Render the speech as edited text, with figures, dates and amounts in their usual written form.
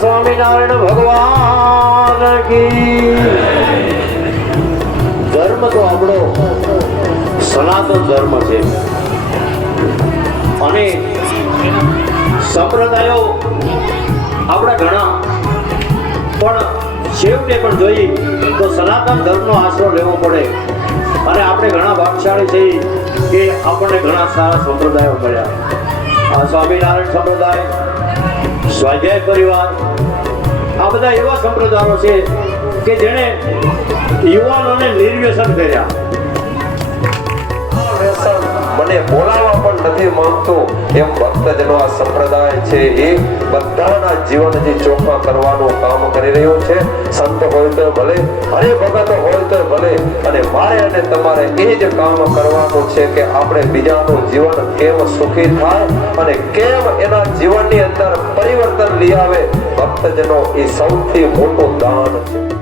स्वामीनारायण भगवान की। धर्म तो આપણો સનાતન ધર્મ છે અને સંપ્રદાયો આપણા ઘણા, પણ છેવટે પણ જોઈએ તો સનાતન ધર્મનો આશરો લેવો પડે અને આપણે ઘણા ભાગશાળી છીએ કે આપણને ઘણા સારા સંપ્રદાયો મળ્યા। આ સ્વામિનારાયણ સંપ્રદાય, સ્વાધ્યાય પરિવાર, આ બધા એવા સંપ્રદાયો છે કે જેણે યુવાનોને નિર્વ્યસન કર્યા। મને બોલાવવા પણ નથી માંગતો એમ ભક્તજનો આ સંપ્રદાય છે એ બધાના જીવનને ચોખ્ખા કરવાનું કામ કરી રહ્યો છે। સંત હોય તો ભલે, હરિભગત હોય તો ભલે, અને મારે અને તમારે એ જ કામ કરવાનું છે કે આપણે બીજાનું જીવન કેમ સુખી થાય અને કેમ એના જીવનની અંદર પરિવર્તન લઈ આવે। ભક્તજનો એ સૌથી મોટું દાન છે।